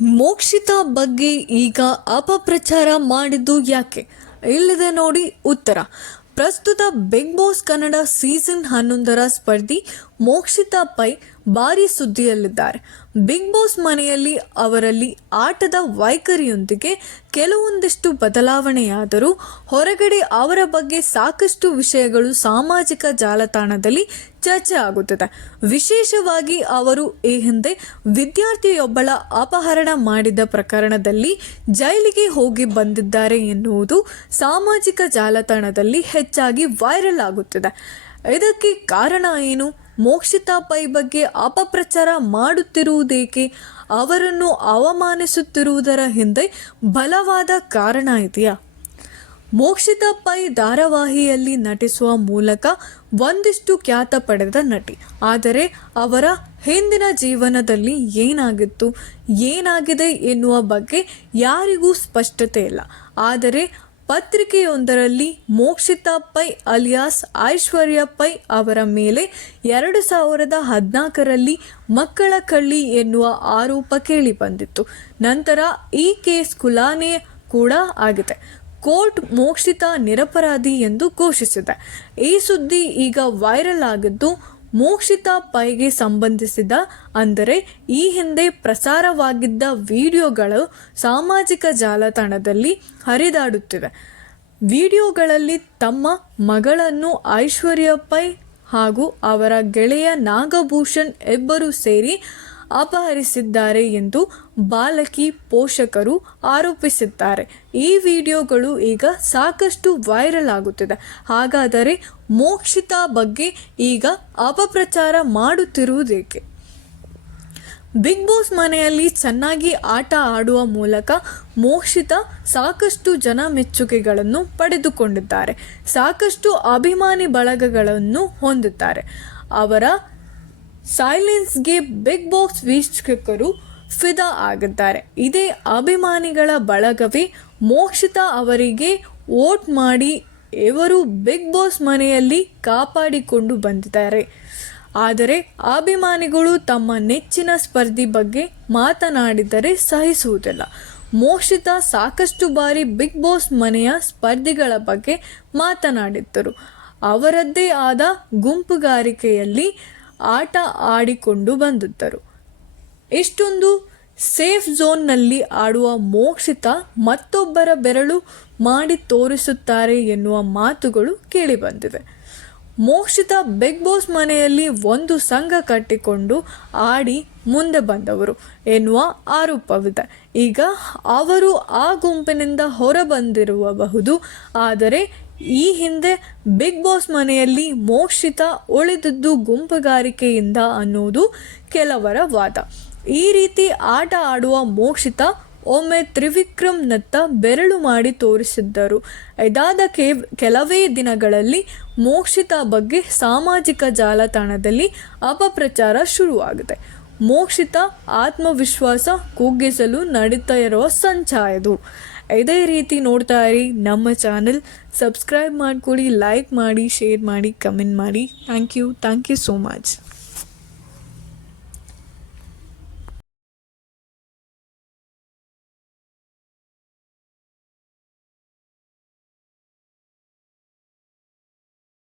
ಮೋಕ್ಷಿತಾ ಬಗ್ಗೆ ಈಗ ಅಪಪ್ರಚಾರ ಮಾಡಿದ್ದು ಯಾಕೆ? ಇಲ್ಲಿದೆ ನೋಡಿ ಉತ್ತರ. ಪ್ರಸ್ತುತ ಬಿಗ್ ಬಾಸ್ ಕನ್ನಡ ಸೀಸನ್ 11ರ ಸ್ಪರ್ಧಿ ಮೋಕ್ಷಿತಾ ಪೈ ಭಾರಿ ಸುದ್ದಿಯಲ್ಲಿದ್ದಾರೆ. ಬಿಗ್ ಬಾಸ್ ಮನೆಯಲ್ಲಿ ಅವರಲ್ಲಿ ಆಟದ ವೈಖರಿಯೊಂದಿಗೆ ಕೆಲವೊಂದಿಷ್ಟು ಬದಲಾವಣೆಯಾದರೂ ಹೊರಗಡೆ ಅವರ ಬಗ್ಗೆ ಸಾಕಷ್ಟು ವಿಷಯಗಳು ಸಾಮಾಜಿಕ ಜಾಲತಾಣದಲ್ಲಿ ಚರ್ಚೆ ಆಗುತ್ತದೆ. ವಿಶೇಷವಾಗಿ ಅವರು ಈ ಹಿಂದೆ ವಿದ್ಯಾರ್ಥಿಯೊಬ್ಬಳ ಅಪಹರಣ ಮಾಡಿದ ಪ್ರಕರಣದಲ್ಲಿ ಜೈಲಿಗೆ ಹೋಗಿ ಬಂದಿದ್ದಾರೆ ಎನ್ನುವುದು ಸಾಮಾಜಿಕ ಜಾಲತಾಣದಲ್ಲಿ ಹೆಚ್ಚಾಗಿ ವೈರಲ್ ಆಗುತ್ತಿದೆ. ಇದಕ್ಕೆ ಕಾರಣ ಏನು? ಮೋಕ್ಷಿತಾ ಪೈ ಬಗ್ಗೆ ಅಪಪ್ರಚಾರ ಮಾಡುತ್ತಿರುವುದೇಕೆ? ಅವರನ್ನು ಅವಮಾನಿಸುತ್ತಿರುವುದರ ಹಿಂದೆ ಬಲವಾದ ಕಾರಣ ಇದೆಯಾ? ಮೋಕ್ಷಿತಾ ಪೈ ಧಾರಾವಾಹಿಯಲ್ಲಿ ನಟಿಸುವ ಮೂಲಕ ಒಂದಿಷ್ಟು ಖ್ಯಾತ ಪಡೆದ ನಟಿ. ಆದರೆ ಅವರ ಹಿಂದಿನ ಜೀವನದಲ್ಲಿ ಏನಾಗಿದೆ ಎನ್ನುವ ಬಗ್ಗೆ ಯಾರಿಗೂ ಸ್ಪಷ್ಟತೆ ಇಲ್ಲ. ಆದರೆ ಪತ್ರಿಕೆಯೊಂದರಲ್ಲಿ ಮೋಕ್ಷಿತಾ ಪೈ ಅಲಿಯಾಸ್ ಐಶ್ವರ್ಯ ಪೈ ಅವರ ಮೇಲೆ 2014ರಲ್ಲಿ ಮಕ್ಕಳ ಕಳ್ಳಿ ಎನ್ನುವ ಆರೋಪ ಕೇಳಿಬಂದಿತ್ತು. ನಂತರ ಈ ಕೇಸ್ ಖುಲಾಸೆ ಕೂಡ ಆಗಿದೆ. ಕೋರ್ಟ್ ಮೋಕ್ಷಿತಾ ನಿರಪರಾಧಿ ಎಂದು ಘೋಷಿಸಿದೆ. ಈ ಸುದ್ದಿ ಈಗ ವೈರಲ್ ಆಗಿದ್ದು ಮೋಕ್ಷಿತಾ ಪೈಗೆ ಸಂಬಂಧಿಸಿದ ಅಂದರೆ ಈ ಹಿಂದೆ ಪ್ರಸಾರವಾಗಿದ್ದ ವಿಡಿಯೋಗಳು ಸಾಮಾಜಿಕ ಜಾಲತಾಣದಲ್ಲಿ ಹರಿದಾಡುತ್ತಿವೆ. ವಿಡಿಯೋಗಳಲ್ಲಿ ತಮ್ಮ ಮಗಳನ್ನು ಐಶ್ವರ್ಯ ಪೈ ಹಾಗೂ ಅವರ ಗೆಳೆಯ ನಾಗಭೂಷಣ್ ಇಬ್ಬರು ಸೇರಿ ಅಪಹರಿಸಿದ್ದಾರೆ ಎಂದು ಬಾಲಕಿ ಪೋಷಕರು ಆರೋಪಿಸಿದ್ದಾರೆ. ಈ ವಿಡಿಯೋಗಳು ಈಗ ಸಾಕಷ್ಟು ವೈರಲ್ ಆಗುತ್ತಿದೆ. ಹಾಗಾದರೆ ಮೋಕ್ಷಿತಾ ಬಗ್ಗೆ ಈಗ ಅಪಪ್ರಚಾರ ಮಾಡುತ್ತಿರುವುದೇಕೆ? ಬಿಗ್ ಬಾಸ್ ಮನೆಯಲ್ಲಿ ಚೆನ್ನಾಗಿ ಆಟ ಆಡುವ ಮೂಲಕ ಮೋಕ್ಷಿತಾ ಸಾಕಷ್ಟು ಜನ ಮೆಚ್ಚುಗೆಗಳನ್ನು ಪಡೆದುಕೊಂಡಿದ್ದಾರೆ. ಸಾಕಷ್ಟು ಅಭಿಮಾನಿ ಬಳಗಗಳನ್ನು ಹೊಂದಿದ್ದಾರೆ. ಅವರ ಸೈಲೆನ್ಸ್ಗೆ ಬಿಗ್ ಬಾಸ್ ವೀಕ್ಷಕರು ಫಿದಾ ಆಗಿದ್ದಾರೆ. ಇದೇ ಅಭಿಮಾನಿಗಳ ಬಳಗವೇ ಮೋಕ್ಷಿತಾ ಅವರಿಗೆ ವೋಟ್ ಮಾಡಿ ಇವರು ಬಿಗ್ ಬಾಸ್ ಮನೆಯಲ್ಲಿ ಕಾಪಾಡಿಕೊಂಡು ಬಂದಿದ್ದಾರೆ. ಆದರೆ ಅಭಿಮಾನಿಗಳು ತಮ್ಮ ನೆಚ್ಚಿನ ಸ್ಪರ್ಧಿ ಬಗ್ಗೆ ಮಾತನಾಡಿದರೆ ಸಹಿಸುವುದಿಲ್ಲ. ಮೋಕ್ಷಿತಾ ಸಾಕಷ್ಟು ಬಾರಿ ಬಿಗ್ ಬಾಸ್ ಮನೆಯ ಸ್ಪರ್ಧಿಗಳ ಬಗ್ಗೆ ಮಾತನಾಡಿದ್ದರು. ಅವರದ್ದೇ ಆದ ಗುಂಪುಗಾರಿಕೆಯಲ್ಲಿ ಆಟ ಆಡಿಕೊಂಡು ಬಂದಿದ್ದರು. ಇಷ್ಟೊಂದು ಸೇಫ್ ಝೋನ್ನಲ್ಲಿ ಆಡುವ ಮೋಕ್ಷಿತಾ ಮತ್ತೊಬ್ಬರ ಬೆರಳು ಮಾಡಿ ತೋರಿಸುತ್ತಾರೆ ಎನ್ನುವ ಮಾತುಗಳು ಕೇಳಿಬಂದಿವೆ. ಮೋಕ್ಷಿತಾ ಬಿಗ್ ಬಾಸ್ ಮನೆಯಲ್ಲಿ ಒಂದು ಸಂಘ ಕಟ್ಟಿಕೊಂಡು ಆಡಿ ಮುಂದೆ ಬಂದವರು ಎನ್ನುವ ಆರೋಪವಿದೆ. ಈಗ ಅವರು ಆ ಗುಂಪಿನಿಂದ ಹೊರಬಂದಿರಬಹುದು. ಆದರೆ ಈ ಹಿಂದೆ ಬಿಗ್ ಬಾಸ್ ಮನೆಯಲ್ಲಿ ಮೋಕ್ಷಿತಾ ಉಳಿದಿದ್ದು ಗುಂಪುಗಾರಿಕೆಯಿಂದ ಅನ್ನೋದು ಕೆಲವರ ವಾದ. ಈ ರೀತಿ ಆಟ ಆಡುವ ಮೋಕ್ಷಿತಾ ಒಮ್ಮೆ ತ್ರಿವಿಕ್ರಮ್ನತ್ತ ಬೆರಳು ಮಾಡಿ ತೋರಿಸಿದ್ದರು. ಇದಾದ ಕೆಲವೇ ದಿನಗಳಲ್ಲಿ ಮೋಕ್ಷಿತಾ ಬಗ್ಗೆ ಸಾಮಾಜಿಕ ಜಾಲತಾಣದಲ್ಲಿ ಅಪಪ್ರಚಾರ ಶುರುವಾಗಿದೆ. ಮೋಕ್ಷಿತಾ ಆತ್ಮವಿಶ್ವಾಸ ಕುಗ್ಗಿಸಲು ನಡೀತಾ ಇರುವ ಸಂಚಾಯದು. ಇದೇ ರೀತಿ ನೋಡ್ತಾ ಇರಿ ನಮ್ಮ ಚಾನೆಲ್. ಸಬ್ಸ್ಕ್ರೈಬ್ ಮಾಡ್ಕೊಳ್ಳಿ, ಲೈಕ್ ಮಾಡಿ, ಶೇರ್ ಮಾಡಿ, ಕಮೆಂಟ್ ಮಾಡಿ. Thank you so much.